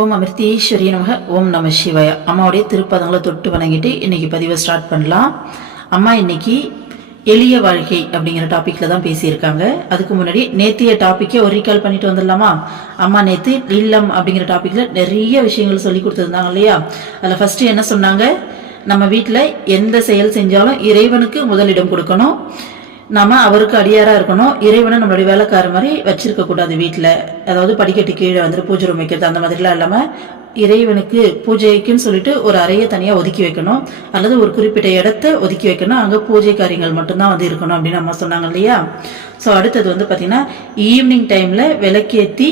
ஓம் அமிர்தீஸ்வரி நமக. ஓம் நம சிவாய. அம்மாவுடைய திருப்பதங்களை தொட்டு வணங்கிட்டு இன்னைக்கு பதிவை ஸ்டார்ட் பண்ணலாம். அம்மா இன்னைக்கு எளிய வாழ்க்கை அப்படிங்கிற டாபிக்ல தான் பேசியிருக்காங்க. அதுக்கு முன்னாடி நேத்திய டாபிக்கை ஒரு ரீகால் பண்ணிட்டு வந்துடலாமா? அம்மா நேத்து இல்லம் அப்படிங்கிற டாபிக்ல நிறைய விஷயங்கள் சொல்லி கொடுத்துருந்தாங்க இல்லையா? அதில் ஃபர்ஸ்ட் என்ன சொன்னாங்க? நம்ம வீட்டில் எந்த செயல் செஞ்சாலும் இறைவனுக்கு முதலிடம் கொடுக்கணும், நாம அவருக்கு அடியாரா இருக்கணும், இறைவனை நம்மளுடைய வேலைக்கார மாதிரி வச்சிருக்க கூடாது வீட்டுல. அதாவது படிக்கட்டு கீழே வந்துட்டு பூஜை ரூம் வைக்கிறது அந்த மாதிரிலாம் இல்லாம இறைவனுக்கு பூஜைக்குன்னு சொல்லிட்டு ஒரு அறையை தனியா ஒதுக்கி வைக்கணும், அல்லது ஒரு குறிப்பிட்ட இடத்த ஒதுக்கி வைக்கணும், அங்க பூஜை காரியங்கள் மட்டும்தான் வந்து இருக்கணும் அப்படின்னு அம்மா சொன்னாங்க இல்லையா? ஸோ அடுத்தது வந்து பாத்தீங்கன்னா ஈவினிங் டைம்ல விளக்கேற்றி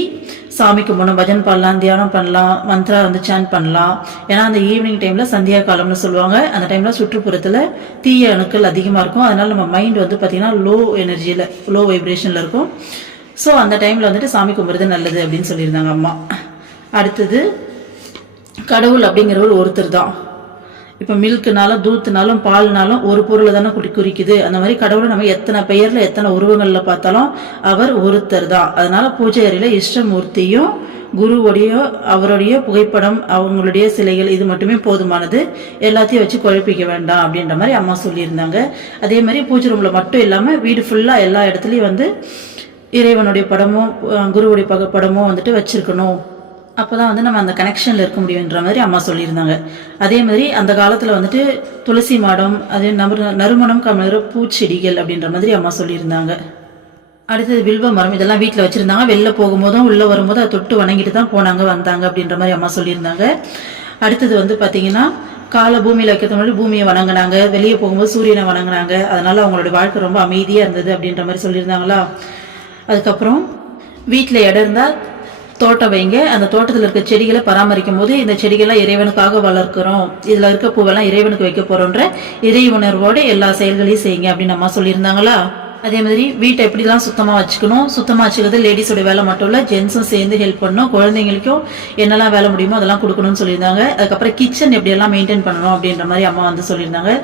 சாமிக்கு முன்ன பஜன் பண்ணலாம், தியானம் பண்ணலாம், மந்த்ரா வந்து சாண்ட் பண்ணலாம். ஏன்னா அந்த ஈவினிங் டைம்ல சந்தியா காலம்னு சொல்லுவாங்க. அந்த டைம்ல சுற்றுப்புறத்துல தீய அணுக்கள் அதிகமா இருக்கும். அதனால நம்ம மைண்ட் வந்து பாத்தீங்கன்னா லோ எனர்ஜியில, லோ வைப்ரேஷன்ல இருக்கும். ஸோ அந்த டைம்ல வந்துட்டு சாமி கும்பிடுறது நல்லது அப்படின்னு சொல்லியிருந்தாங்க அம்மா. அடுத்தது கடவுள் அப்படிங்கிறவர் ஒருத்தர் தான். இப்போ மில்க்குனாலும் தூத்துனாலும் பால்னாலும் ஒரு பொருளை தானே குறிக்குது. அந்த மாதிரி கடவுளை நம்ம எத்தனை பெயர்ல எத்தனை உருவங்கள்ல பார்த்தாலும் அவர் ஒருத்தர் தான். அதனால பூஜை அறையில இஷ்டமூர்த்தியும் குருவுடைய அவருடைய புகைப்படம், அவங்களுடைய சிலைகள் இது மட்டுமே போதுமானது, எல்லாத்தையும் வச்சு குழப்பிக்க வேண்டாம் அப்படின்ற மாதிரி அம்மா சொல்லியிருந்தாங்க. அதே மாதிரி பூஜை ரூம்ல மட்டும் இல்லாம வீடு ஃபுல்லா எல்லா இடத்துலயும் வந்து இறைவனுடைய படமும் குருவுடைய படமும் வந்துட்டு வச்சிருக்கணும். அப்போதான் வந்து நம்ம அந்த கனெக்ஷன்ல இருக்க முடியுன்ற மாதிரி அம்மா சொல்லியிருந்தாங்க. அதே மாதிரி அந்த காலத்துல வந்துட்டு துளசி மாடம், அதே நறுமணம் கமர பூச்செடிகள் அப்படின்ற மாதிரி அம்மா சொல்லியிருந்தாங்க. அடுத்தது வில்வ மரம், இதெல்லாம் வீட்டில் வச்சிருந்தாங்க. வெளில போகும்போதும் உள்ள வரும்போது அதை தொட்டு வணங்கிட்டு தான் போனாங்க வந்தாங்க அப்படின்ற மாதிரி அம்மா சொல்லியிருந்தாங்க. அடுத்தது வந்து பாத்தீங்கன்னா காலை பூமியில வைக்கிறது முன்னாடி பூமியை வணங்கினாங்க, வெளியே போகும்போது சூரியனை வணங்கினாங்க. அதனால அவங்களோட வாழ்க்கை ரொம்ப அமைதியா இருந்தது அப்படின்ற மாதிரி சொல்லியிருந்தாங்களா. அதுக்கப்புறம் வீட்டில் இடம் இருந்தா தோட்டம் வைங்க, அந்த தோட்டத்தில் இருக்க செடிகளை பராமரிக்கும் போது இந்த செடிகள்லாம் இறைவனுக்காக வளர்க்கிறோம், இதுல இருக்க பூவெல்லாம் இறைவனுக்கு வைக்க போறோன்ற இறை உணர்வோடு எல்லா செயல்களையும் செய்யுங்க அப்படின்னு அம்மா சொல்லியிருந்தாங்களா. அதே மாதிரி வீட்டை எப்படிலாம் சுத்தமா வச்சுக்கணும், சுத்தமா வச்சுக்கிறது லேடிஸோட வேலை மட்டும் இல்ல, ஜென்ஸும் சேர்ந்து ஹெல்ப் பண்ணணும், குழந்தைங்களுக்கும் என்னெல்லாம் வேலை முடியுமோ அதெல்லாம் கொடுக்கணும்னு சொல்லியிருந்தாங்க. அதுக்கப்புறம் கிச்சன் எப்படி எல்லாம் மெயின்டைன் பண்ணணும் அப்படின்ற மாதிரி அம்மா வந்து சொல்லியிருந்தாங்க.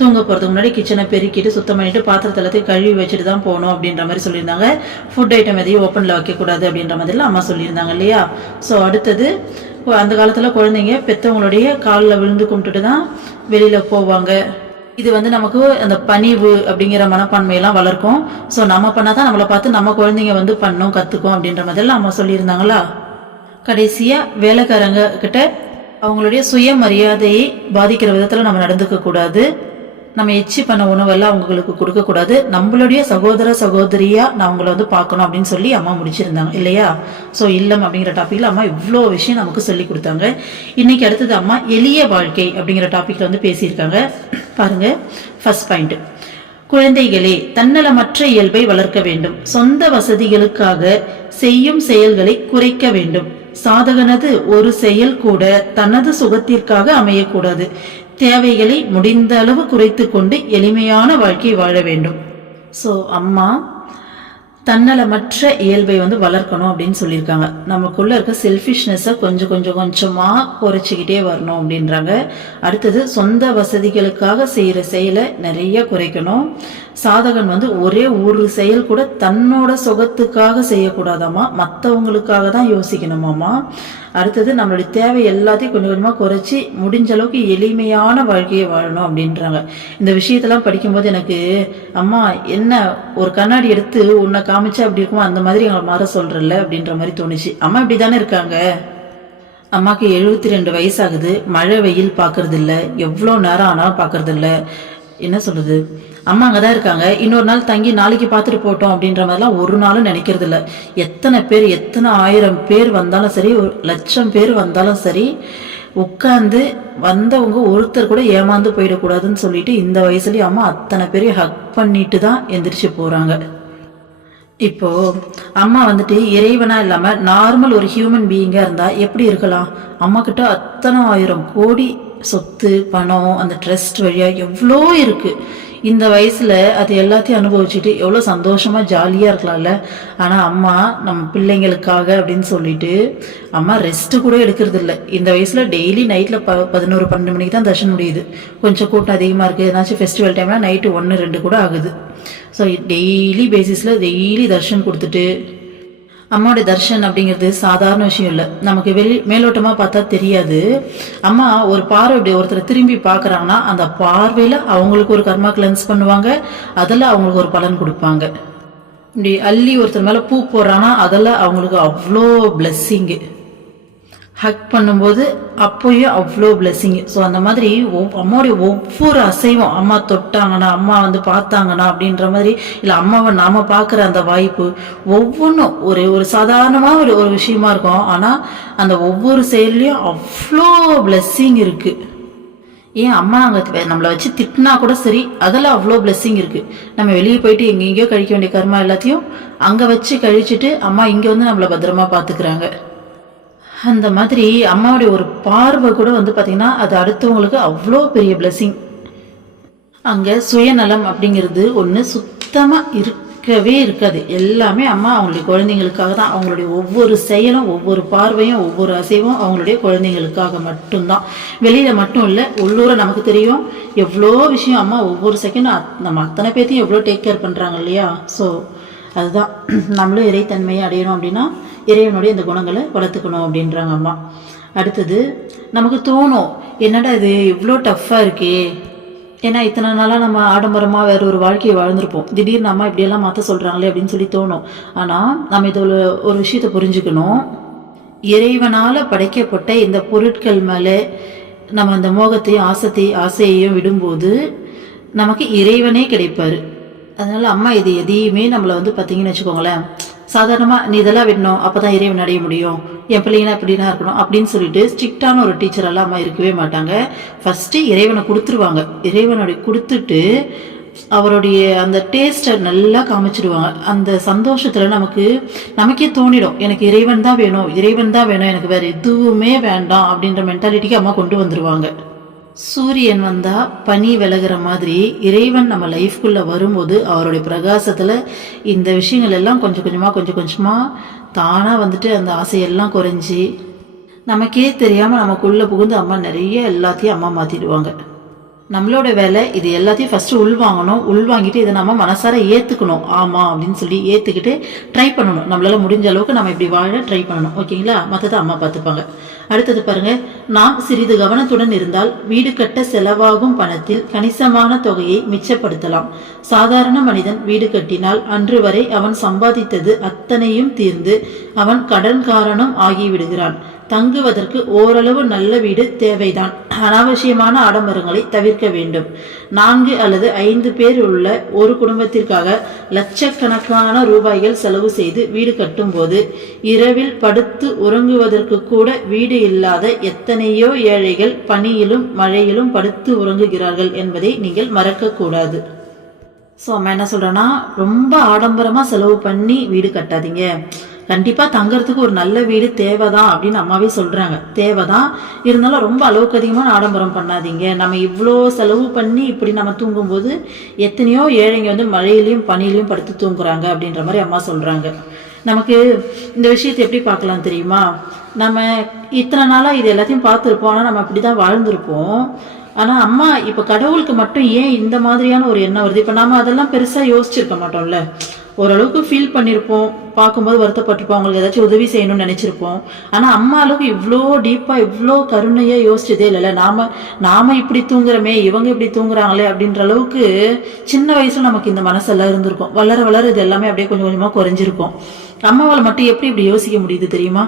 தூங்க போறதுக்கு முன்னாடி கிச்சனை பெருக்கிட்டு சுத்தம் பண்ணிட்டு பாத்திரத்தை எல்லாத்தையும் கழுவி வச்சுட்டு தான் போகணும் அப்படின்ற மாதிரி சொல்லியிருந்தாங்க. ஃபுட் ஐட்டம் எதையும் ஓப்பன்ல வைக்கக்கூடாது அப்படின்ற மாதிரிலாம் அம்மா சொல்லியிருந்தாங்க இல்லையா. ஸோ அடுத்தது அந்த காலத்துல குழந்தைங்க பெற்றவங்களுடைய காலில் விழுந்து கும்பிட்டுட்டு தான் வெளியில போவாங்க. இது வந்து நமக்கு அந்த பணிவு அப்படிங்கிற மனப்பான்மையெல்லாம் வளர்க்கும். ஸோ நம்ம பண்ணாதான் நம்மளை பார்த்து நம்ம குழந்தைங்க வந்து பண்ணோம் கத்துக்கும் அப்படின்ற மாதிரிலாம் அம்மா சொல்லியிருந்தாங்களா. கடைசியா வேலைக்காரங்க கிட்ட அவங்களுடைய சுயமரியாதையை பாதிக்கிற விதத்துல நம்ம நடந்துக்க கூடாது, நம்ம எச்சி பண்ண உணவெல்லாம் அவங்களுக்கு கொடுக்க கூடாது, நம்மளுடைய சகோதர சகோதரியா நான் அவங்கள வந்து பார்க்கணும் அப்படின்னு சொல்லி அம்மா முடிச்சிருந்தாங்க இல்லையா. ஸோ இல்லம் அப்படிங்கிற டாபிக்ல அம்மா இவ்வளோ விஷயம் நமக்கு சொல்லி கொடுத்தாங்க. இன்னைக்கு அடுத்தது அம்மா எளிய வாழ்க்கை அப்படிங்கிற டாபிக்ல வந்து பேசியிருக்காங்க. பாருங்க, ஃபர்ஸ்ட் பாயிண்ட், குழந்தைகளே தன்னலமற்ற இயல்பை வளர்க்க வேண்டும், சொந்த வசதிகளுக்காக செய்யும் செயல்களை குறைக்க வேண்டும், சாதகனது ஒரு செயல் கூட தனது சுகத்திற்காக அமையக்கூடாது, தேவைகளை முடிந்த அளவு குறைத்து கொண்டு எளிமையான வாழ்க்கை வாழ வேண்டும். ஸோ அம்மா தன்னலமற்ற இயல்பை வந்து வளர்க்கணும் அப்படின்னு சொல்லியிருக்காங்க. நமக்குள்ள இருக்க செல்ஃபிஷ்னஸை கொஞ்சமா குறைச்சிக்கிட்டே வரணும் அப்படின்றாங்க. அடுத்தது சொந்த வசதிகளுக்காக செய்யற செயலை நிறைய குறைக்கணும். சாதகன் வந்து ஒரே ஒரு செயல் கூட தன்னோட சுகத்துக்காக செய்யக்கூடாதாமா, மற்றவங்களுக்காக தான் யோசிக்கணுமாமா. அடுத்தது நம்மளுடைய தேவை எல்லாத்தையும் கொஞ்சமா குறைச்சி முடிஞ்ச அளவுக்கு எளிமையான வாழ்க்கையை வாழணும் அப்படின்றாங்க. இந்த விஷயத்தெல்லாம் படிக்கும்போது எனக்கு அம்மா என்ன ஒரு கண்ணாடி எடுத்து உன்னை காமிச்சா அப்படி இருக்குமோ அந்த மாதிரி எங்களை மாற சொல்றல அப்படின்ற மாதிரி தோணுச்சு. அம்மா இப்படிதானே இருக்காங்க. அம்மாக்கு 72 வயசாகுது, மழை வெயில் பாக்குறது இல்ல, எவ்வளவு நேரம் ஆனாலும் பாக்குறது இல்ல. என்ன சொல்றது, அம்மா அங்கதான் இருக்காங்க, இன்னொரு நாள் தங்கி நாளைக்கு பார்த்துட்டு போட்டோம் அப்படின்ற மாதிரிலாம் ஒரு நாளும் நினைக்கிறது இல்ல. எத்தனை பேர், எத்தனை 1000 பேர் வந்தாலும் சரி, 1,00,000 பேர் வந்தாலும் சரி, உட்கார்ந்து வந்தவங்க ஒருத்தர் கூட ஏமாந்து போயிடக்கூடாதுன்னு சொல்லிட்டு இந்த வயசுலயும் அம்மா அத்தனை பேரையும் ஹக் பண்ணிட்டு தான் எந்திரிச்சு போறாங்க. இப்போ அம்மா வந்துட்டு இறைவனா இல்லாம நார்மல் ஒரு ஹியூமன் பீயிங்கா இருந்தா எப்படி இருக்கலாம்? அம்மா கிட்ட அத்தனை 1000 கோடி சொத்து பணம், அந்த ட்ரஸ்ட் வழியா எவ்வளோ இருக்கு. இந்த வயசுல அது எல்லாத்தையும் அனுபவிச்சுட்டு எவ்வளவு சந்தோஷமா ஜாலியா இருக்கலாம்ல. ஆனா அம்மா நம்ம பிள்ளைங்களுக்காக அப்படின்னு சொல்லிட்டு அம்மா ரெஸ்ட் கூட எடுக்கிறது இல்லை. இந்த வயசுல டெய்லி நைட்ல 11-12 மணிக்கு தான் தர்ஷன் முடியுது. கொஞ்சம் கூட்டம் அதிகமா இருக்கு, ஏதாச்சும் ஃபெஸ்டிவல் டைம்ல நைட்டு 1-2 கூட ஆகுது. ஸோ டெய்லி பேசிஸ்ல டெய்லி தர்ஷன் கொடுத்துட்டு அம்மாவுடைய தர்ஷன் அப்படிங்கிறது சாதாரண விஷயம் இல்லை. நமக்கு மேலோட்டமாக பார்த்தா தெரியாது. அம்மா ஒரு பார்வை இப்படி ஒருத்தர் திரும்பி பார்க்குறாங்கன்னா அந்த பார்வையில் அவங்களுக்கு ஒரு கர்மா கிளென்ஸ் பண்ணுவாங்க, அதில் அவங்களுக்கு ஒரு பலன் கொடுப்பாங்க. இப்படி அள்ளி ஒருத்தர் மேலே பூ போடுறாங்கன்னா அதில் அவங்களுக்கு அவ்வளோ பிளெஸ்ஸிங்கு. ஹக் பண்ணும்போது அப்போயும் அவ்வளோ பிளெஸ்ஸிங்கு. ஸோ அந்த மாதிரி அம்மாவுடைய ஒவ்வொரு அசைவும், அம்மா தொட்டாங்கன்னா, அம்மா வந்து பார்த்தாங்கன்னா அப்படின்ற மாதிரி, இல்லை அம்மாவை நாம் பார்க்குற அந்த வாய்ப்பு ஒவ்வொன்றும் ஒரு சாதாரணமாக ஒரு விஷயமா இருக்கும். ஆனால் அந்த ஒவ்வொரு செயல்லையும் அவ்வளோ பிளெஸ்ஸிங் இருக்குது. ஏன் அம்மா அங்கே நம்மளை வச்சு திட்டினா கூட சரி, அதில் அவ்வளோ பிளெஸ்ஸிங் இருக்குது. நம்ம வெளியே போயிட்டு எங்கெங்கேயோ கழிக்க வேண்டிய கர்மா எல்லாத்தையும் அங்கே வச்சு கழிச்சிட்டு அம்மா இங்கே வந்து நம்மளை பத்திரமா பார்த்துக்கிறாங்க. அந்த மாதிரி அம்மாவுடைய ஒரு பார்வை கூட வந்து பார்த்திங்கன்னா அது அடுத்தவங்களுக்கு அவ்வளோ பெரிய பிளெஸ்ஸிங். அங்கே சுயநலம் அப்படிங்கிறது ஒன்று சுத்தமாக இருக்கவே இருக்காது. எல்லாமே அம்மா அவங்களுடைய குழந்தைங்களுக்காக தான். அவங்களுடைய ஒவ்வொரு செயலும், ஒவ்வொரு பார்வையும், ஒவ்வொரு அசைவும் அவங்களுடைய குழந்தைங்களுக்காக மட்டும்தான். வெளியில் மட்டும் இல்லை, உள்ளூர நமக்கு தெரியும் எவ்வளோ விஷயம் அம்மா ஒவ்வொரு செகண்டும் நம்ம அத்தனை பேர்த்தையும் எவ்வளோ டேக் கேர் பண்ணுறாங்க இல்லையா. ஸோ அதுதான் நம்மளும் இறைத்தன்மையை அடையணும் அப்படின்னா இறைவனுடைய இந்த குணங்களை வளர்த்துக்கணும் அப்படின்றாங்க அம்மா. அடுத்தது நமக்கு தோணும், என்னடா இது இவ்வளோ டஃப்பாக இருக்கே. ஏன்னா இத்தனை நாளாக நம்ம ஆடம்பரமாக வேற ஒரு வாழ்க்கையை வாழ்ந்துருப்போம். திடீர்னு அம்மா இப்படியெல்லாம் மாற்ற சொல்கிறாங்களே அப்படின்னு சொல்லி தோணும். ஆனால் நம்ம இதில் ஒரு விஷயத்தை புரிஞ்சுக்கணும். இறைவனால் படைக்கப்பட்ட இந்த பொருட்கள் மேலே நம்ம அந்த மோகத்தையும் ஆசையையும் விடும்போது நமக்கு இறைவனே கிடைப்பார். அதனால அம்மா இது எதையுமே நம்மளை வந்து பார்த்தீங்கன்னு வச்சுக்கோங்களேன், சாதாரணமாக நீ இதெல்லாம் விடணும் அப்போ தான் இறைவன் அடைய முடியும், என் பிள்ளைங்கன்னா இப்படின்னா இருக்கணும் அப்படின்னு சொல்லிட்டு ஸ்ட்ரிக்டான ஒரு டீச்சரெல்லாம் அம்மா இருக்கவே மாட்டாங்க. ஃபஸ்ட்டு இறைவனை கொடுத்துருவாங்க. இறைவனுடைய கொடுத்துட்டு அவருடைய அந்த டேஸ்ட்டை நல்லா காமிச்சிடுவாங்க. அந்த சந்தோஷத்தில் நமக்கே தோணிடும், எனக்கு இறைவன் தான் வேணும், எனக்கு வேறு எதுவுமே வேண்டாம் அப்படின்ற மென்டாலிட்டிக்கு அம்மா கொண்டு வந்துடுவாங்க. சூரியன் வந்தால் பனி விலகிற மாதிரி இறைவன் நம்ம லைஃப்குள்ளே வரும்போது அவருடைய பிரகாசத்தில் இந்த விஷயங்கள் எல்லாம் கொஞ்சம் கொஞ்சமாக தானாக வந்துட்டு அந்த ஆசையெல்லாம் குறைஞ்சி நமக்கே தெரியாமல் நமக்குள்ளே புகுந்து அம்மா நிறைய எல்லாத்தையும் அம்மா மாற்றிடுவாங்க. நம்மளோட வேலை இது எல்லாத்தையும் ஃபஸ்ட்டு உள்வாங்கிட்டு இதை நம்ம மனசார ஏற்றுக்கணும். ஆமாம் அப்படின்னு சொல்லி ஏற்றுக்கிட்டு ட்ரை பண்ணணும். நம்மளால் முடிஞ்ச அளவுக்கு நம்ம இப்படி வாழ ட்ரை பண்ணணும். ஓகேங்களா? மற்றதை அம்மா பார்த்துப்பாங்க. அடுத்தது பாருங்க, நாம் சிறிது கவனத்துடன் இருந்தால் வீடு கட்ட செலவாகும் பணத்தில் கணிசமான தொகையை மிச்சப்படுத்தலாம். சாதாரண மனிதன் வீடு கட்டினால் அன்று வரை அவன் சம்பாதித்தது அத்தனையும் தீர்ந்து அவன் கடன்காரனும் ஆகிவிடுகிறான். தங்குவதற்கு ஓரளவு நல்ல வீடு தேவைதான். அனாவசியமான ஆடம்பரங்களை தவிர்க்க வேண்டும். 4 அல்லது 5 பேர் உள்ள ஒரு குடும்பத்திற்காக லட்சக்கணக்கான ரூபாய்கள் செலவு செய்து வீடு கட்டும் போது இரவில் படுத்து உறங்குவதற்கு கூட வீடு இல்லாத எத்தனையோ ஏழைகள் பனியிலும் மழையிலும் படுத்து உறங்குகிறார்கள் என்பதை நீங்கள் மறக்கக்கூடாது. ஸோ அம்மா என்ன சொல்கிறேன்னா, ரொம்ப ஆடம்பரமாக செலவு பண்ணி வீடு கட்டாதீங்க. கண்டிப்பாக தங்கறதுக்கு ஒரு நல்ல வீடு தேவைதான் அப்படின்னு அம்மாவே சொல்கிறாங்க. தேவைதான், இருந்தாலும் ரொம்ப அளவுக்கு அதிகமான ஆடம்பரம் பண்ணாதீங்க. நம்ம இவ்வளோ செலவு பண்ணி இப்படி நம்ம தூங்கும்போது எத்தனையோ ஏழைங்க வந்து மழையிலையும் பனியிலையும் படுத்து தூங்குறாங்க அப்படின்ற மாதிரி அம்மா சொல்கிறாங்க. நமக்கு இந்த விஷயத்தை எப்படி பார்க்கலாம் தெரியுமா? நம்ம இத்தனை நாளாக இது எல்லாத்தையும் பார்த்துருப்போம், ஆனால் நம்ம அப்படி தான் வாழ்ந்துருப்போம். ஆனால் அம்மா இப்போ கடவுளுக்கு மட்டும் ஏன் இந்த மாதிரியான ஒரு எண்ணம் வருது? இப்போ நம்ம அதெல்லாம் பெருசாக யோசிச்சிருக்க மாட்டோம்ல. ஓரளவுக்கு ஃபீல் பண்ணியிருப்போம், பார்க்கும்போது வருத்தப்பட்டிருப்போம், அவங்களுக்கு ஏதாச்சும் உதவி செய்யணும்னு நினச்சிருப்போம். ஆனால் அம்மா அளவுக்கு இவ்வளோ டீப்பாக இவ்வளோ கருணையாக யோசிச்சதே இல்லைல்ல. நாம் இப்படி தூங்குறோமே, இவங்க இப்படி தூங்குறாங்களே அப்படின்ற அளவுக்கு சின்ன வயசில் நமக்கு இந்த மனசெல்லாம் இருந்திருக்கும். வளர வளர இது எல்லாமே அப்படியே கொஞ்சம் கொஞ்சமாக குறைஞ்சிருக்கும். அம்மாவால் மட்டும் எப்படி இப்படி யோசிக்க முடியுது தெரியுமா?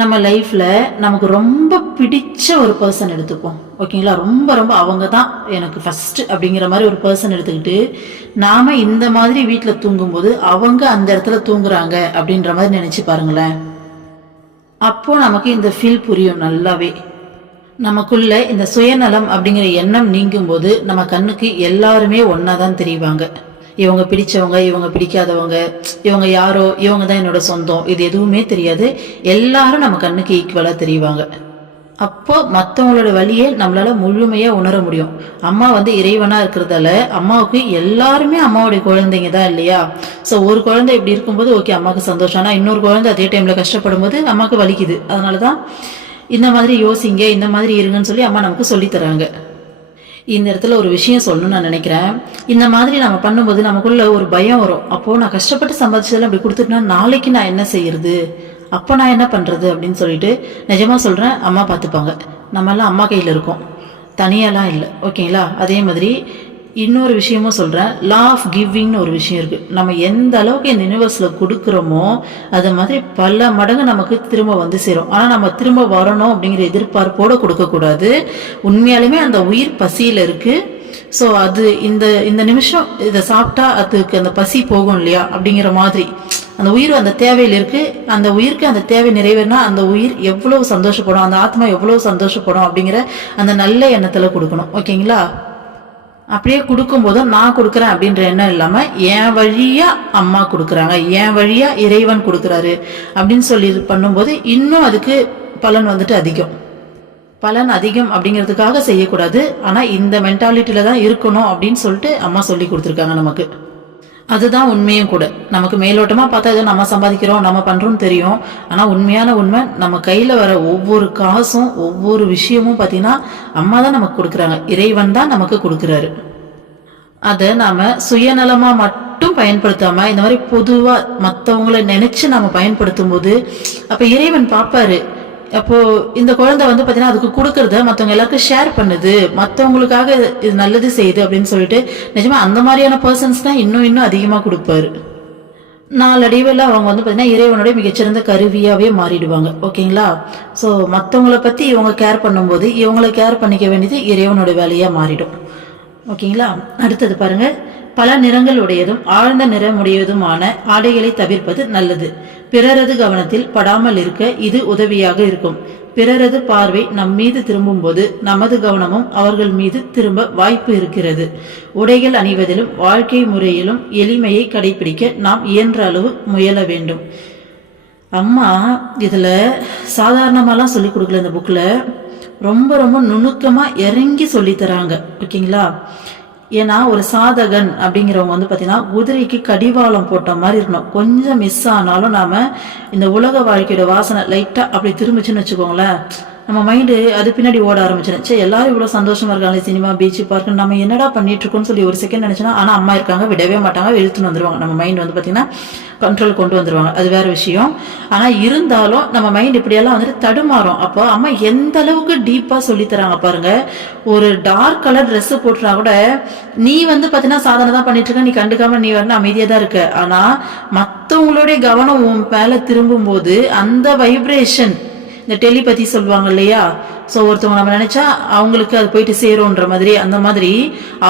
நம்ம லைஃப்பில் நமக்கு ரொம்ப பிடிச்ச ஒரு பர்சன் எடுத்துப்போம். ஓகேங்களா? ரொம்ப ரொம்ப அவங்க தான் எனக்கு ஃபஸ்ட்டு அப்படிங்கிற மாதிரி ஒரு பர்சன் எடுத்துக்கிட்டு நாம் இந்த மாதிரி வீட்டில் தூங்கும்போது அவங்க அந்த இடத்துல தூங்குறாங்க அப்படின்ற மாதிரி நினச்சி பாருங்களேன். அப்போது நமக்கு இந்த ஃபீல் புரியும் நல்லாவே. நமக்குள்ள இந்த சுயநலம் அப்படிங்கிற எண்ணம் நீங்கும்போது நம்ம கண்ணுக்கு எல்லாருமே ஒன்றா தான் தெரிவாங்க. இவங்க பிடிச்சவங்க, இவங்க பிடிக்காதவங்க, இவங்க யாரோ, இவங்க தான் என்னோட சொந்தம், இது எதுவுமே தெரியாது. எல்லாரும் நம்ம கண்ணுக்கு ஈக்குவலாக தெரிவாங்க. அப்போ மற்றவங்களோட வழியை நம்மளால முழுமையாக உணர முடியும். அம்மா வந்து இறைவனாக இருக்கிறதால அம்மாவுக்கு எல்லாருமே அம்மாவுடைய குழந்தைங்க தான் இல்லையா? ஸோ ஒரு குழந்தை இப்படி இருக்கும்போது ஓகே அம்மாவுக்கு சந்தோஷம். ஆனால் இன்னொரு குழந்தை அதே டைமில் கஷ்டப்படும் போது அம்மாவுக்கு வலிக்குது. அதனால தான் இந்த மாதிரி யோசிங்க, இந்த மாதிரி இருங்கன்னு சொல்லி அம்மா நமக்கு சொல்லித்தராங்க. இந்த இடத்துல ஒரு விஷயம் சொல்லணும்னு நான் நினைக்கிறேன். இந்த மாதிரி நம்ம பண்ணும்போது நமக்குள்ள ஒரு பயம் வரும். அப்போ நான் கஷ்டப்பட்டு சம்பாதிச்சதெல்லாம் அப்படி கொடுத்துட்டா நாளைக்கு நான் என்ன செய்யறது, அப்போ நான் என்ன பண்றது அப்படின்னு சொல்லிட்டு நிஜமா சொல்றேன், அம்மா பார்த்துப்பாங்க. நம்ம எல்லாம் அம்மா கையில் இருக்கோம், தனியாலாம் இல்லை. ஓகேங்களா? அதே மாதிரி இன்னொரு விஷயமும் சொல்கிறேன், லா ஆஃப் கிவிங்னு ஒரு விஷயம் இருக்குது. நம்ம எந்த அளவுக்கு இந்த யூனிவர்ஸில் கொடுக்குறோமோ அது மாதிரி பல மடங்கு நமக்கு திரும்ப வந்து சேரும். ஆனால் நம்ம திரும்ப வரணும் அப்படிங்கிற எதிர்பார்ப்போடு கொடுக்கக்கூடாது. உண்மையாலுமே அந்த உயிர் பசியில் இருக்குது. ஸோ அது இந்த நிமிஷம் இதை சாப்பிட்டா அதுக்கு அந்த பசி போகும் இல்லையா, அப்படிங்கிற மாதிரி அந்த உயிர் அந்த தேவையில் இருக்குது. அந்த உயிருக்கு அந்த தேவை நிறைவேறினா அந்த உயிர் எவ்வளோ சந்தோஷப்படும், அந்த ஆத்மா எவ்வளோ சந்தோஷப்படும் அப்படிங்கிற அந்த நல்ல எண்ணத்தில் கொடுக்கணும். ஓகேங்களா? அப்படியே கொடுக்கும்போதும் நான் கொடுக்குறேன் அப்படின்ற எண்ணம் இல்லாமல் என் வழியா அம்மா கொடுக்குறாங்க, என் வழியா இறைவன் கொடுக்குறாரு அப்படின்னு சொல்லி பண்ணும்போது இன்னும் அதுக்கு பலன் வந்துட்டு அதிகம். பலன் அதிகம் அப்படிங்கிறதுக்காக செய்யக்கூடாது, ஆனால் இந்த மென்டாலிட்டியில தான் இருக்கணும் அப்படின்னு சொல்லிட்டு அம்மா சொல்லி கொடுத்துருக்காங்க நமக்கு. அதுதான் உண்மையும் கூட. நமக்கு மேலோட்டமா பார்த்தா ஏதோ நம்ம சம்பாதிக்கிறோம் நம்ம பண்றோம்னு தெரியும். ஆனா உண்மையான உண்மை நம்ம கையில வர ஒவ்வொரு காசும் ஒவ்வொரு விஷயமும் பார்த்தீங்கன்னா அம்மா தான் நமக்கு கொடுக்குறாங்க, இறைவன் தான் நமக்கு கொடுக்குறாரு. அதை நாம சுயநலமா மட்டும் பயன்படுத்தாம இந்த மாதிரி பொதுவா மற்றவங்களை நினைச்சு நாம பயன்படுத்தும் போது அப்ப இறைவன் பார்ப்பாரு. அப்போ இந்த குழந்தை வந்து பாத்தீங்கன்னா அதுக்கு கொடுக்கறத மற்றவங்க எல்லாருக்கும் ஷேர் பண்ணுது, மற்றவங்களுக்காக இது நல்லது செய்யுது அப்படின்னு சொல்லிட்டு நிஜமா அந்த மாதிரியான பர்சன்ஸ் தான் இன்னும் அதிகமா கொடுப்பாரு. நாளடைவில் அவங்க வந்து பார்த்தீங்கன்னா இறைவனுடைய மிகச்சிறந்த கருவியாகவே மாறிடுவாங்க. ஓகேங்களா? ஸோ மற்றவங்கள பற்றி இவங்க கேர் பண்ணும்போது இவங்களை கேர் பண்ணிக்க வேண்டியது இறைவனோட வேலையாக மாறிடும். ஓகேங்களா? அடுத்தது பாருங்க, பல நிறங்கள் உடையதும் ஆழ்ந்த நிறமுடையதுமான ஆடைகளை தவிர்ப்பது நல்லது. பிறரது கவனத்தில் படாமல் இருக்க இது உதவியாக இருக்கும். பிறரது பார்வை நம் மீது திரும்பும் போது நமது கவனமும் அவர்கள் மீது திரும்ப வாய்ப்பு இருக்கிறது. உடைகள் அணிவதிலும் வாழ்க்கை முறையிலும் எளிமையை கடைபிடிக்க நாம் இயன்ற அளவு முயல வேண்டும். அம்மா இதுல சாதாரணமாலாம் சொல்லி கொடுக்கல, இந்த புக்ல ரொம்ப ரொம்ப நுணுக்கமா இறங்கி சொல்லி தராங்க. ஓகேங்களா? ஏன்னா ஒரு சாதகன் அப்படிங்கிறவங்க வந்து பார்த்தீங்கன்னா குதிரைக்கு கடிவாளம் போட்ட மாதிரி இருக்கணும். கொஞ்சம் மிஸ் ஆனாலும் நாம இந்த உலக வாழ்க்கையோட வாசனை லைட்டா அப்படி திரும்பிச்சுன்னு வச்சுக்கோங்களேன், நம்ம மைண்டு அது பின்னாடி ஓட ஆரம்பிச்சிருச்சு. எல்லாரும் இவ்வளோ சந்தோஷமா இருக்காங்க, சினிமா பீச்சு பார்க்கு, நம்ம என்னடா பண்ணிட்டு இருக்கோம்னு சொல்லி ஒரு செகண்ட் நினைச்சோன்னா ஆனால் அம்மா இருக்காங்க விடவே மாட்டாங்க, இழுத்துன்னு வந்துருவாங்க. நம்ம மைண்ட் வந்து பார்த்தீங்கன்னா கண்ட்ரோல் கொண்டு வந்துருவாங்க, அது வேற விஷயம். ஆனால் இருந்தாலும் நம்ம மைண்ட் இப்படியெல்லாம் வந்துட்டு தடுமாறும். அப்போ அம்மா எந்த அளவுக்கு டீப்பாக சொல்லித்தராங்க பாருங்க. ஒரு டார்க் கலர் ட்ரெஸ் போட்டுனா கூட நீ வந்து பார்த்தீங்கன்னா சாதனை தான் பண்ணிட்டு இருக்க, நீ கண்டுக்காம நீ வரணும் அமைதியாக தான் இருக்க. ஆனால் மற்றவங்களுடைய கவனம் உன் மேலே திரும்பும் போது அந்த வைப்ரேஷன், இந்த டெலிபதி சொல்லுவாங்க இல்லையா, ஸோ ஒருத்தவங்க நம்ம நினைச்சா அவங்களுக்கு அது போயிட்டு சேரும்ன்ற மாதிரி, அந்த மாதிரி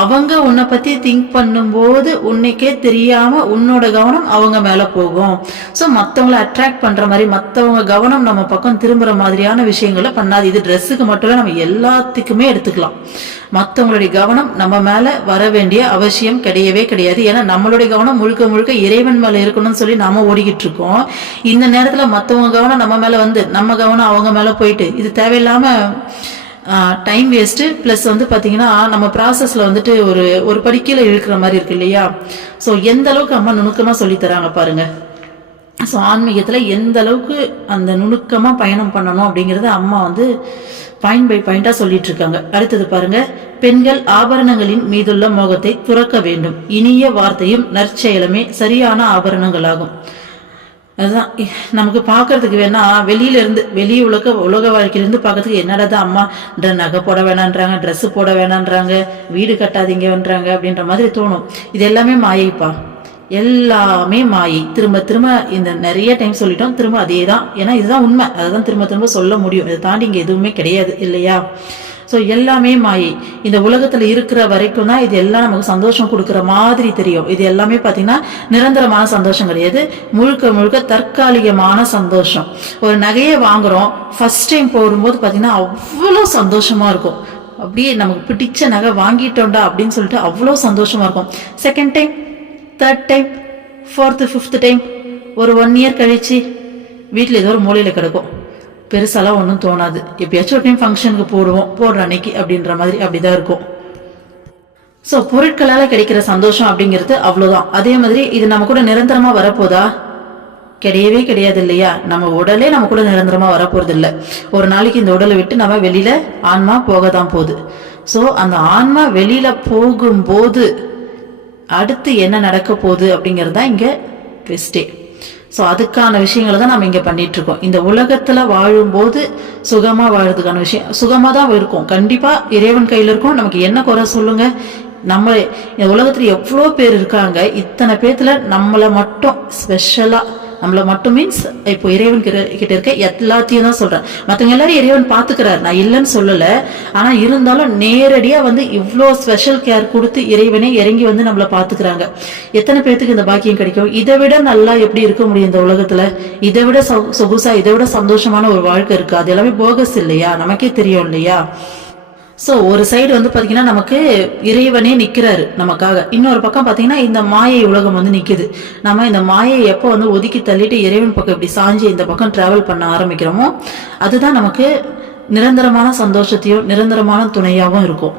அவங்க உன்னை பத்தி திங்க் பண்ணும்போது உன்னைக்கே தெரியாம உன்னோட கவனம் அவங்க மேல போகும். ஸோ மற்றவங்களை அட்ராக்ட் பண்ற மாதிரி மற்றவங்க கவனம் நம்ம பக்கம் திரும்புற மாதிரியான விஷயங்களை பண்ணாது. இது ட்ரெஸ்ஸுக்கு மட்டும் இல்லை, நம்ம எல்லாத்துக்குமே எடுத்துக்கலாம். மற்றவங்களுடைய கவனம் நம்ம மேல வர வேண்டிய அவசியம் கிடையவே கிடையாது. ஏன்னா நம்மளுடைய கவனம் முழுக்க முழுக்க இறைவன் மேல இருக்கணும்னு சொல்லி நாம ஓடிக்கிட்டு இருக்கோம். இந்த நேரத்துல மற்றவங்க கவனம் நம்ம மேல வந்து நம்ம கவனம் அவங்க மேல போயிட்டு இது தேவையில்லாம டைம் வேஸ்ட்டு. ப்ளஸ் வந்து பார்த்தீங்கன்னா நம்ம ப்ராசஸில் வந்துட்டு ஒரு படிக்கையில் இழுக்கிற மாதிரி இருக்கு இல்லையா. ஸோ எந்த அளவுக்கு அம்மா நுணுக்கமாக சொல்லித்தராங்க பாருங்க. ஸோ ஆன்மீகத்தில் எந்த அளவுக்கு அந்த நுணுக்கமாக பயணம் பண்ணணும் அப்படிங்கிறத அம்மா வந்து பாயிண்ட் பை பாயிண்டாக சொல்லிட்டு இருக்காங்க. அடுத்தது பாருங்க, பெண்கள் ஆபரணங்களின் மீதுள்ள மோகத்தை துறக்க வேண்டும். இனிய வார்த்தையும் நற்செயலுமே சரியான ஆபரணங்களாகும். அதுதான் நமக்கு பார்க்கறதுக்கு வேணா வெளி உலக வாழ்க்கையிலேருந்து பார்க்கறதுக்கு என்னடா அம்மா நகை போட வேணான்றாங்க, ட்ரெஸ் போட வேணான்றாங்க, வீடு கட்டாதீங்கன்றாங்க அப்படின்ற மாதிரி தோணும். இது எல்லாமே மாயைப்பா, எல்லாமே மாயை. திரும்ப திரும்ப இந்த நிறைய டைம் சொல்லிட்டோம், திரும்ப அதே தான். ஏன்னா இதுதான் உண்மை, அதுதான் திரும்ப திரும்ப சொல்ல முடியும். இதை தாண்டி இங்கே எதுவுமே கிடையாது இல்லையா. ஸோ எல்லாமே மாயை. இந்த உலகத்தில் இருக்கிற வரைக்கும் தான் இது எல்லாம் நமக்கு சந்தோஷம் கொடுக்குற மாதிரி தெரியும். இது எல்லாமே பார்த்தீங்கன்னா நிரந்தரமான சந்தோஷம் கிடையாது, முழுக்க முழுக்க தற்காலிகமான சந்தோஷம். ஒரு நகையை வாங்குறோம், ஃபர்ஸ்ட் டைம் போடும்போது பார்த்தீங்கன்னா அவ்வளோ சந்தோஷமா இருக்கும். அப்படியே நமக்கு பிடிச்ச நகை வாங்கிட்டோண்டா அப்படின்னு சொல்லிட்டு அவ்வளோ சந்தோஷமா இருக்கும். Second time, third time, fourth, fifth time, ஒரு 1 இயர் கழிச்சு வீட்டில் ஏதோ ஒரு மூலையில் கிடக்கும். பெருசாலாம் ஒன்றும் தோணாது. எப்பயாச்சும் ஒரு டைம் ஃபங்க்ஷனுக்கு போடுற அன்னைக்கு அப்படின்ற மாதிரி அப்படிதான் இருக்கும். ஸோ பொருட்களால் கிடைக்கிற சந்தோஷம் அப்படிங்கிறது அவ்வளோதான். அதே மாதிரி இது நம்ம கூட நிரந்தரமாக வரப்போதா? கிடையவே கிடையாது இல்லையா. நம்ம உடலே நம்ம கூட நிரந்தரமாக வரப்போறது இல்லை. ஒரு நாளைக்கு இந்த உடலை விட்டு நம்ம வெளியில ஆன்மா போக தான் போகுது. ஸோ அந்த ஆன்மா வெளியில போகும்போது அடுத்து என்ன நடக்க போகுது அப்படிங்கிறது தான் இங்கே ட்விஸ்டே. ஸோ அதுக்கான விஷயங்களை தான் நம்ம இங்கே பண்ணிட்டு இருக்கோம். இந்த உலகத்தில் வாழும்போது சுகமாக வாழறதுக்கான விஷயம் சுகமாக தான் இருக்கும். கண்டிப்பாக இறைவன் கையில் இருக்கும். நமக்கு என்ன குறை சொல்லுங்க? நம்ம இந்த உலகத்தில் எவ்வளோ பேர் இருக்காங்க. இத்தனை பேர்த்துல நம்மளை மட்டும் ஸ்பெஷலாக நம்மளை மட்டும் மீன்ஸ் இப்போ இறைவன் கிட்ட இருக்க எல்லாத்தையும் தான் சொல்றேன். மற்றவங்க எல்லாரும் இறைவன் பார்த்துக்கிறாரு, நான் இல்லைன்னு சொல்லலை. ஆனால் இருந்தாலும் நேரடியாக வந்து இவ்வளோ ஸ்பெஷல் கேர் கொடுத்து இறைவனே இறங்கி வந்து நம்மளை பார்த்துக்கிறாங்க. எத்தனை பேர்த்துக்கு இந்த பாக்கியம் கிடைக்கும்? இதை விட நல்லா எப்படி இருக்க முடியும் இந்த உலகத்தில்? இதை விட சொகுசா, இதை விட சந்தோஷமான ஒரு வாழ்க்கை இருக்கு? அது எல்லாமே போகஸ் இல்லையா? நமக்கே தெரியும் இல்லையா? ஸோ ஒரு சைடு வந்து பார்த்தீங்கன்னா நமக்கு இறைவனே நிற்கிறாரு நமக்காக. இன்னொரு பக்கம் பார்த்தீங்கன்னா இந்த மாயை உலகம் வந்து நிற்குது. நம்ம இந்த மாயை எப்போ வந்து ஒதுக்கி தள்ளிட்டு இறைவன் பக்கம் இப்படி சாஞ்சி இந்த பக்கம் டிராவல் பண்ண ஆரம்பிக்கிறோமோ அதுதான் நமக்கு நிரந்தரமான சந்தோஷத்தையும் நிரந்தரமான துணையாகவும் இருக்கும்.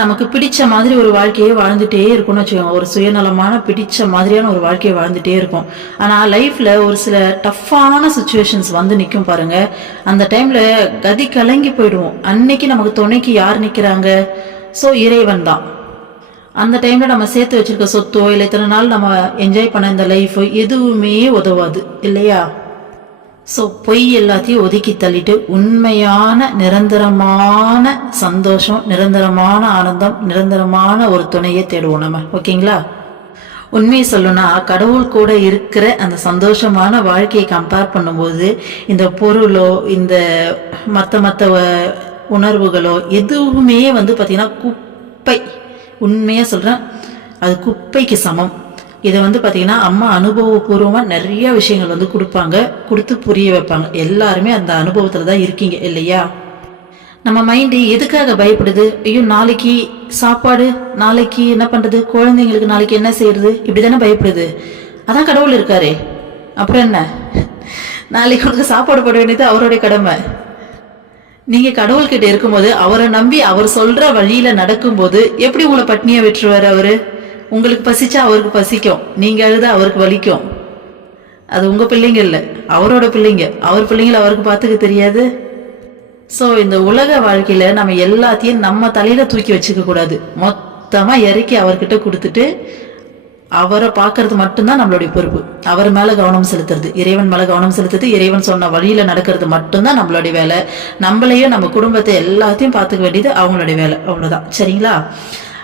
நமக்கு பிடிச்ச மாதிரி ஒரு வாழ்க்கையை வாழ்ந்துட்டே இருக்கும்னு வச்சுக்கோங்க. ஒரு சுயநலமான பிடிச்ச மாதிரியான ஒரு வாழ்க்கையை வாழ்ந்துட்டே இருக்கும். ஆனால் லைஃப்ல ஒரு சில டஃப்பான சுச்சுவேஷன்ஸ் வந்து நிற்கும் பாருங்க. அந்த டைம்ல கதி கலங்கி போயிடுவோம். அன்னைக்கு நமக்கு துணைக்கு யார் நிற்கிறாங்க? ஸோ இறைவன் தான். அந்த டைம்ல நம்ம சேர்த்து வச்சிருக்க சொத்தோ இல்லை இத்தனை நாள் நம்ம என்ஜாய் பண்ண இந்த லைஃப் எதுவுமே உதவாது இல்லையா? ஸோ பொய் எல்லாத்தையும் ஒதுக்கி தள்ளிட்டு உண்மையான நிரந்தரமான சந்தோஷம், நிரந்தரமான ஆனந்தம், நிரந்தரமான ஒரு துணையை தேடுவோம் நம்ம. ஓகேங்களா? உண்மையை சொல்லணும்னா கடவுள் கூட இருக்கிற அந்த சந்தோஷமான வாழ்க்கையை கம்பேர் பண்ணும்போது இந்த பொருளோ இந்த மற்ற உணர்வுகளோ எதுவுமே வந்து பார்த்தீங்கன்னா குப்பை. உண்மையாக சொல்கிறேன், அது குப்பைக்கு சமம். இதை வந்து பார்த்தீங்கன்னா அம்மா அனுபவபூர்வமாக நிறைய விஷயங்கள் வந்து கொடுத்து புரிய வைப்பாங்க. எல்லாருமே அந்த அனுபவத்தில் தான் இருக்கீங்க இல்லையா? நம்ம மைண்டு எதுக்காக பயப்படுது? ஐயோ நாளைக்கு சாப்பாடு, நாளைக்கு என்ன பண்ணுறது, குழந்தைங்களுக்கு நாளைக்கு என்ன செய்யறது, இப்படி தானே பயப்படுது. அதான் கடவுள் இருக்காரே, அப்புறம் என்ன? நாளைக்கு உங்களுக்கு சாப்பாடு போட வேண்டியது அவருடைய கடமை. நீங்கள் கடவுள்கிட்ட இருக்கும்போது அவரை நம்பி அவர் சொல்கிற வழியில் நடக்கும்போது எப்படி உங்களை பட்னியை விட்டுருவார் அவரு? உங்களுக்கு பசிச்சா அவருக்கு பசிக்கும், நீங்க அழுத அவருக்கு வலிக்கும். அது உங்க பிள்ளைங்க இல்லை, அவரோட பிள்ளைங்க. அவர் பிள்ளைங்களை அவருக்கு பார்த்துக்க தெரியாது. ஸோ இந்த உலக வாழ்க்கையில நம்ம எல்லாத்தையும் நம்ம தலையில தூக்கி வச்சுக்க கூடாது. மொத்தமா இறக்கி அவர்கிட்ட கொடுத்துட்டு அவரை பார்க்கறது மட்டும்தான் நம்மளுடைய பொறுப்பு. அவர் மேல கவனம் செலுத்துறது, இறைவன் மேல கவனம் செலுத்துறது, இறைவன் சொன்ன வழியில நடக்கிறது மட்டும்தான் நம்மளுடைய வேலை. நம்மளையும் நம்ம குடும்பத்தை எல்லாத்தையும் பார்த்துக்க வேண்டியது அவங்களுடைய வேலை. அவ்வளவுதான். சரிங்களா?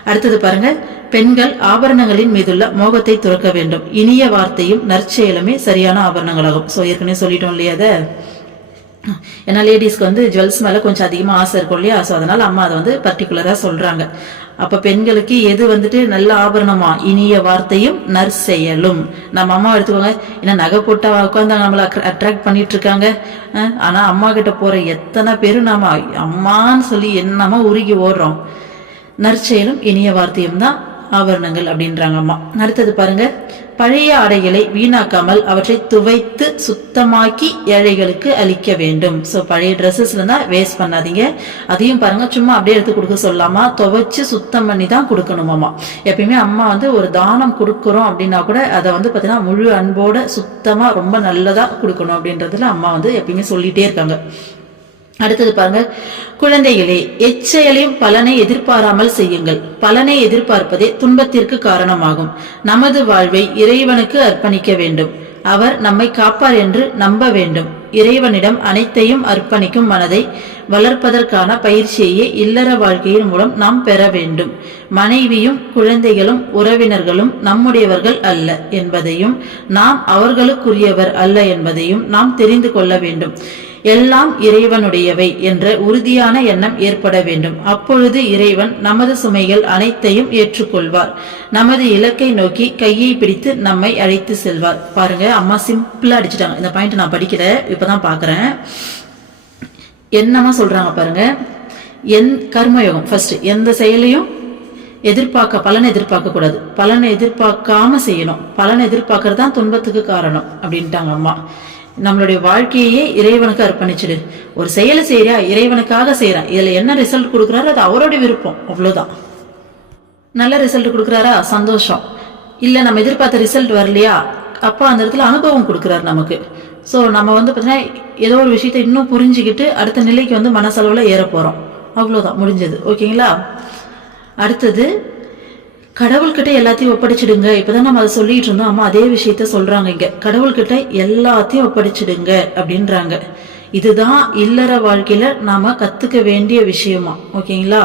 அடுத்தது பாருங்க, பெண்கள் ஆபரணங்களின் மீதுள்ள மோகத்தை துறக்க வேண்டும். இனிய வார்த்தையும் நற்செயலுமே சரியான ஆபரணங்களாகும். ஸோ ஏற்கனவே சொல்லிட்டோம் இல்லையா அதை? ஏன்னா லேடிஸ்க்கு வந்து ஜுவல்ஸ் மேலே கொஞ்சம் அதிகமாக ஆசை இருக்கும் இல்லையா? ஸோ அதனால அம்மா அதை வந்து பர்டிகுலராக சொல்றாங்க. அப்போ பெண்களுக்கு எது வந்துட்டு நல்ல ஆபரணமா? இனிய வார்த்தையும் நற்செயலும். நம்ம அம்மா எடுத்துக்கோங்க, ஏன்னா நகை போட்டா உட்காந்து நம்மளை அட்ராக்ட் பண்ணிட்டு இருக்காங்க. ஆனால் அம்மா கிட்ட போற எத்தனை பேரும் நாம அம்மான்னு சொல்லி என்னமா உருகி ஓடுறோம். நற்செயலும் இனிய வார்த்தையும் தான் ஆபரணங்கள் அப்படின்றாங்க அம்மா. அடுத்தது பாருங்க, பழைய ஆடைகளை வீணாக்காமல் அவற்றை துவைத்து சுத்தமாக்கி ஏழைகளுக்கு அளிக்க வேண்டும். ஸோ பழைய ட்ரெஸ்ஸஸ்ல தான் வேஸ்ட் பண்ணாதீங்க. அதையும் பாருங்க, சும்மா அப்படியே எடுத்து கொடுக்க சொல்லாமா, துவைச்சு சுத்தம் பண்ணி தான் கொடுக்கணுமாமா. எப்பயுமே அம்மா வந்து ஒரு தானம் கொடுக்குறோம் அப்படின்னா கூட அதை வந்து பார்த்தீங்கன்னா முழு அன்போட சுத்தமாக ரொம்ப நல்லதா கொடுக்கணும் அப்படின்றதுல அம்மா வந்து எப்பயுமே சொல்லிட்டே இருக்காங்க. அடுத்தது பாருங்க, குழந்தைகளே எச்செயலையும் பலனை எதிர்பாராமல் செய்யுங்கள். பலனை எதிர்பார்ப்பதே துன்பத்திற்கு காரணமாகும். நமது வாழ்வை இறைவனுக்கு அர்ப்பணிக்க வேண்டும். அவர் நம்மை காப்பார் என்று நம்ப வேண்டும். இறைவனிடம் அனைத்தையும் அர்ப்பணிக்கும் மனதை வளர்ப்பதற்கான பயிற்சியையே இல்லற வாழ்க்கையின் மூலம் நாம் பெற வேண்டும். மனைவியும் குழந்தைகளும் உறவினர்களும் நம்முடையவர்கள் அல்ல என்பதையும் நாம் அவர்களுக்குரியவர் அல்ல என்பதையும் நாம் தெரிந்து கொள்ள வேண்டும். எல்லாம் இறைவனுடையவை என்ற உறுதியான எண்ணம் ஏற்பட வேண்டும். அப்பொழுது இறைவன் நமது சுமைகள் அனைத்தையும் ஏற்றுக்கொள்வார். நமது இலக்கை நோக்கி கையை பிடித்து நம்மை அழைத்து செல்வார். பாருங்க, அம்மா சிம்பிளா அடிச்சுட்டாங்க. இந்த பாயிண்ட் நான் படிக்கிற இப்பதான் பாக்குறேன். என்னமா சொல்றாங்க பாருங்க. கர்மயோகம் ஃபர்ஸ்ட். எந்த செயலையும் பலனை எதிர்பார்க்க கூடாது. பலனை எதிர்பார்க்காம செய்யணும். பலனை எதிர்பார்க்கறது தான் துன்பத்துக்கு காரணம் அப்படின்ட்டாங்க அம்மா. நம்மளுடைய வாழ்க்கையே இறைவனுக்கு அர்ப்பணிச்சிடு. ஒரு செயலை செய்யறியா, இறைவனுக்காக செய்யறான். இதுல என்ன ரிசல்ட் கொடுக்குறாரு அது அவருடைய விருப்பம், அவ்வளவுதான். நல்ல ரிசல்ட் கொடுக்குறாரா, சந்தோஷம். இல்ல நம்ம எதிர்பார்த்த ரிசல்ட் வரலையா, அப்ப அந்த இடத்துல அனுபவம் கொடுக்குறாரு நமக்கு. ஸோ நம்ம வந்து பார்த்தீங்கன்னா ஏதோ ஒரு விஷயத்த இன்னும் புரிஞ்சுக்கிட்டு அடுத்த நிலைக்கு வந்து மனசளவில் ஏற போறோம். அவ்வளோதான், முடிஞ்சது. ஓகேங்களா? அடுத்தது, கடவுள்கிட்ட எல்லாத்தையும் ஒப்படைச்சிடுங்க. இப்பதான் நம்ம அதை சொல்லிட்டு இருந்தோம். அம்மா அதே விஷயத்த சொல்றாங்க இங்க. கடவுள்கிட்ட எல்லாத்தையும் ஒப்படைச்சிடுங்க அப்படின்றாங்க. இதுதான் இல்லற வாழ்க்கையில நாம கத்துக்க வேண்டிய விஷயமா. ஓகேங்களா?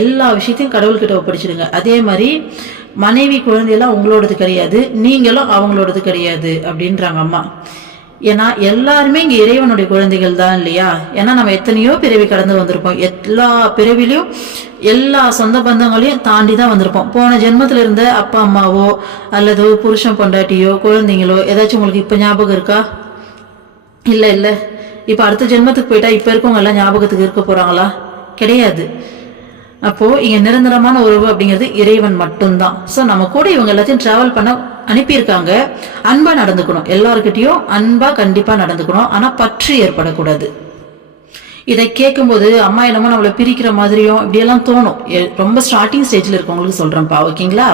எல்லா விஷயத்தையும் கடவுள்கிட்ட ஒப்படைச்சிடுங்க. அதே மாதிரி மனைவி குழந்தையெல்லாம் உங்களோடது கிடையாது, நீங்களும் அவங்களோடது கிடையாது அப்படின்றாங்க அம்மா. ஏன்னா எல்லாருமே இங்க இறைவனுடைய குழந்தைகள் தான் இல்லையா? ஏன்னா நம்ம எத்தனையோ பிறவி கடந்து வந்திருப்போம். எல்லா பிறவிலையும் எல்லா சொந்த பந்தங்களையும் தாண்டி தான் வந்திருப்போம். போன ஜென்மத்துல இருந்த அப்பா அம்மாவோ அல்லது புருஷன் பொண்டாட்டியோ குழந்தைங்களோ ஏதாச்சும் உங்களுக்கு இப்ப ஞாபகம் இருக்கா? இல்ல இல்ல. இப்ப அடுத்த ஜென்மத்துக்கு போயிட்டா இப்ப இருக்கவங்க எல்லாம் ஞாபகத்துக்கு இருக்க போறாங்களா? கிடையாது. அப்போ இங்க நிரந்தரமான உறவு அப்படிங்கிறது இறைவன் மட்டும்தான். சோ நம்ம கூட இவங்க எல்லாத்தையும் டிராவல் பண்ண அனுப்பியிருக்காங்க. அன்பா நடந்துக்கணும், எல்லாருக்கிட்டையும் அன்பா கண்டிப்பா நடந்துக்கணும். ஆனா பற்று ஏற்படக்கூடாது. இதை கேட்கும்போது அம்மா என்னமோ நம்மளை பிரிக்கிற மாதிரியும் இப்படியெல்லாம் தோணும். ரொம்ப ஸ்டார்டிங் ஸ்டேஜ்ல இருக்கவங்களுக்கு சொல்றேன்ப்பா. ஓகேங்களா?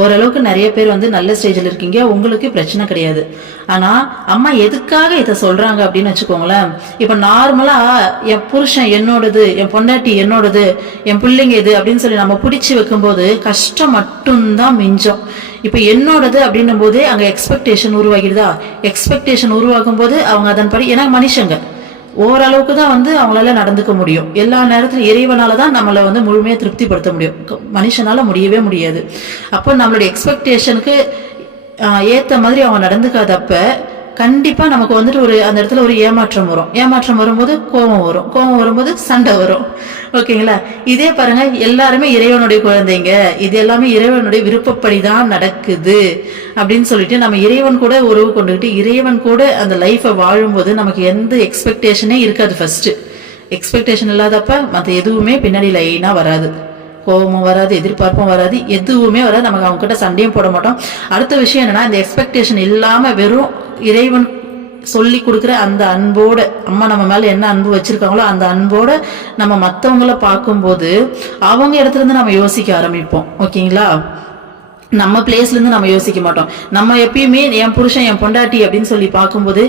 ஓரளவுக்கு நிறைய பேர் நல்ல ஸ்டேஜ்ல இருக்கீங்க, உங்களுக்கு பிரச்சனை கிடையாது. ஆனா அம்மா எதுக்காக இதை சொல்றாங்க அப்படின்னு வச்சுக்கோங்களேன். இப்ப நார்மலா என் புருஷன் என்னோடது, என் பொண்டாட்டி என்னோடது, என் பிள்ளைங்க இது அப்படின்னு சொல்லி நம்ம பிடிச்சு வைக்கும்போது கஷ்டம் மட்டும்தான் மிஞ்சம். இப்ப என்னோடது அப்படின்னும் போது அங்க எக்ஸ்பெக்டேஷன் உருவாகிடுதா? எக்ஸ்பெக்டேஷன் உருவாகும் போது அவங்க அதன்படி, ஏன்னா மனுஷங்க ஓரளவுக்கு தான் அவங்களால நடந்துக்க முடியும். எல்லா நேரத்திலும் இறைவனால தான் நம்மளை முழுமையா திருப்திப்படுத்த முடியும், மனுஷனால முடியவே முடியாது. அப்போ நம்மளுடைய எக்ஸ்பெக்டேஷனுக்கு ஏத்த மாதிரி அவங்க நடந்துக்காதப்ப கண்டிப்பா நமக்கு ஒரு அந்த இடத்துல ஒரு ஏமாற்றம் வரும். ஏமாற்றம் வரும்போது கோபம் வரும், கோபம் வரும்போது சண்டை வரும். ஓகேங்களா? இதே பாருங்க, எல்லாருமே இறைவனுடைய குழந்தைங்க, இது எல்லாமே இறைவனுடைய விருப்பப்படிதான் நடக்குது அப்படின்னு சொல்லிட்டு நம்ம இறைவன் கூட உறவு கொண்டுகிட்டு இறைவன் கூட அந்த லைஃபை வாழும்போது நமக்கு எந்த எக்ஸ்பெக்டேஷனே இருக்காது. ஃபர்ஸ்ட் எக்ஸ்பெக்டேஷன் இல்லாதப்ப மற்ற எதுவுமே பின்னாடி லைனா வராது. கோபமும் வராது, எதிர்பார்ப்பும் வராது, எதுவுமே வராது. நமக்கு அவங்க கிட்ட சண்டையும் போட மாட்டோம். அடுத்த விஷயம் என்னன்னா, இந்த எக்ஸ்பெக்டேஷன் இல்லாம வெறும் இறைவன் சொல்லி கொடுக்குற அந்த அன்போட, அம்மா நம்ம மேல என்ன அன்பு வச்சிருக்காங்களோ அந்த அன்போட நம்ம மற்றவங்கள பார்க்கும்போது அவங்க இடத்துல இருந்து நம்ம யோசிக்க ஆரம்பிப்போம். ஓகேங்களா? நம்ம பிளேஸ்ல இருந்து நம்ம யோசிக்க மாட்டோம். நம்ம எப்பயுமே என் புருஷன் என் பொண்டாட்டி அப்படின்னு சொல்லி பார்க்கும்போது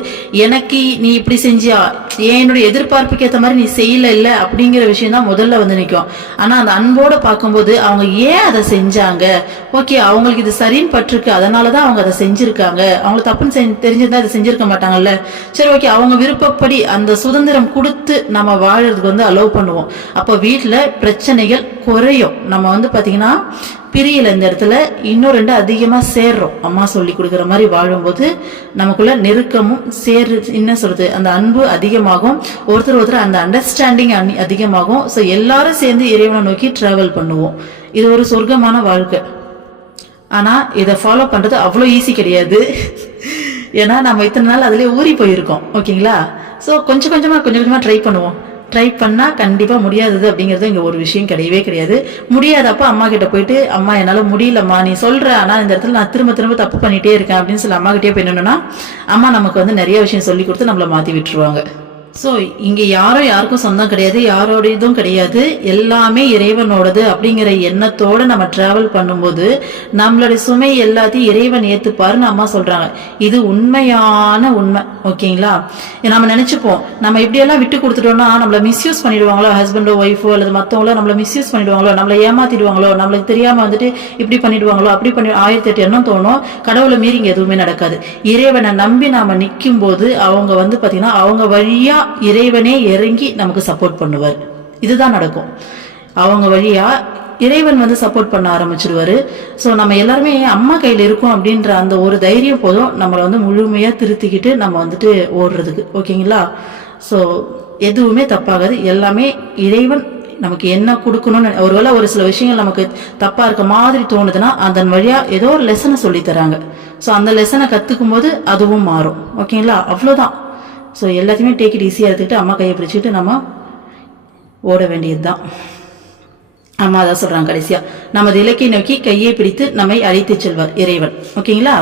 எனக்கு நீ இப்படி செஞ்சியா, என்னுடைய எதிர்பார்ப்புக்கு ஏற்ற மாதிரி நீ செய்யல இல்ல அப்படிங்கிற விஷயம் தான் முதல்ல நிற்கும். ஆனா அந்த அன்போட பார்க்கும்போது அவங்க ஏன் அதை செஞ்சாங்க, ஓகே அவங்களுக்கு இது சரின்னு பட்டிருக்கு, அதனாலதான் அவங்க அதை செஞ்சிருக்காங்க, அவங்களுக்கு தப்புன்னு தெரிஞ்சிருந்தா அதை செஞ்சிருக்க மாட்டாங்கல்ல. சரி ஓகே, அவங்க விருப்பப்படி அந்த சுதந்திரம் கொடுத்து நம்ம வாழறதுக்கு அலோவ் பண்ணுவோம். அப்போ வீட்டுல பிரச்சனைகள் குறையும். நம்ம பாத்தீங்கன்னா பிரியல இந்த இடத்துல இன்னும் ரெண்டு அதிகமா சேர்றோம். அம்மா சொல்லி கொடுக்குற மாதிரி வாழும்போது நமக்குள்ள நெருக்கமும் என்ன சொல்றது, அந்த அன்பு அதிகமாகும். ஒருத்தர் அந்த அண்டர்ஸ்டாண்டிங் அதிகமாகும். ஸோ எல்லாரும் சேர்ந்து இறைவனை நோக்கி டிராவல் பண்ணுவோம். இது ஒரு சொர்க்கமான வாழ்க்கை. ஆனா இதை ஃபாலோ பண்றது அவ்வளோ ஈஸி கிடையாது. ஏன்னா நம்ம இத்தனை நாள் அதுலயே ஊறி போயிருக்கோம். ஓகேங்களா? ஸோ கொஞ்சம் கொஞ்சமா ட்ரை பண்ணுவோம். ட்ரை பண்ணா கண்டிப்பா முடியாதது அப்படிங்கிறது இங்க ஒரு விஷயம் கிடையவே கிடையாது. முடியாதப்ப அம்மா கிட்ட போயிட்டு, அம்மா என்னால முடியலம்மா நீ சொல்ற, ஆனா இந்த இடத்துல நான் திரும்ப தப்பு பண்ணிட்டே இருக்கேன் அப்படின்னு சொல்லி அம்மா கிட்டே போய் என்னன்னா, அம்மா நமக்கு நிறைய விஷயம் சொல்லி கொடுத்து நம்மளை மாத்தி விட்டுருவாங்க. ஸோ இங்கே யாருக்கும் சொந்தம் கிடையாது, யாரோட இதுவும் கிடையாது, எல்லாமே இறைவனோடது அப்படிங்கிற எண்ணத்தோடு நம்ம டிராவல் பண்ணும்போது நம்மளுடைய சுமை எல்லாத்தையும் இறைவன் ஏற்றுப்பாருன்னு அம்மா சொல்கிறாங்க. இது உண்மையான உண்மை. ஓகேங்களா? நம்ம நினச்சிப்போம் நம்ம இப்படியெல்லாம் விட்டு கொடுத்துட்டோம்னா நம்மளை மிஸ்யூஸ் பண்ணிடுவாங்களோ, ஹஸ்பண்டோ ஒய்ஃபோ அல்லது மற்றவங்களோ நம்மளை மிஸ்யூஸ் பண்ணிடுவாங்களோ, நம்மளை ஏமாத்திடுவாங்களோ, நம்மளுக்கு தெரியாமல் இப்படி பண்ணிடுவாங்களோ, அப்படி பண்ணி 1008 எண்ணம் தோணும். கடவுளை மீறி இங்கே எதுவுமே நடக்காது. இறைவனை நம்பி நாம நிற்கும் போது அவங்க பார்த்தீங்கன்னா அவங்க வழியா இறைவனே இறங்கி நமக்கு சப்போர்ட் பண்ணுவார். இதுதான் நடக்கும். அவங்க வழியா இறைவன் சப்போர்ட் பண்ண ஆரம்பிச்சிடுவாரு. ஸோ நம்ம எல்லாருமே அம்மா கையில் இருக்கோம் அப்படின்ற அந்த ஒரு தைரியம் போதும் நம்மளை முழுமையா திருத்திக்கிட்டு நம்ம ஓடுறதுக்கு. ஓகேங்களா? ஸோ எதுவுமே தப்பாகாது. எல்லாமே இறைவன் நமக்கு என்ன கொடுக்கணும்னு, ஒருவேளை ஒரு சில விஷயங்கள் நமக்கு தப்பா இருக்க மாதிரி தோணுதுன்னா அதன் வழியா ஏதோ ஒரு லெசனை சொல்லி தராங்க. ஸோ அந்த லெசனை கத்துக்கும் போது அதுவும் மாறும். ஓகேங்களா? அவ்வளோதான். ஸோ எல்லாத்தையுமே டேக் இட் ஈஸியாக எடுத்துக்கிட்டு அம்மா கையை பிடிச்சிட்டு நம்ம ஓட வேண்டியது தான். அம்மா தான் சொல்கிறாங்க கடைசியாக, நமது இலக்கை நோக்கி கையை பிடித்து நம்மை அழைத்து செல்வார் இறைவன். ஓகேங்களா?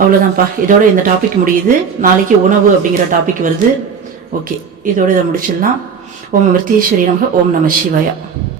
அவ்வளோதான்ப்பா. இதோட இந்த டாபிக் முடியுது. நாளைக்கு உணவு அப்படிங்கிற டாபிக் வருது. ஓகே, இதோட இதை முடிச்சிடலாம். ஓம் மிருத்தீஸ்வரி நமக. ஓம் நம சிவாயா.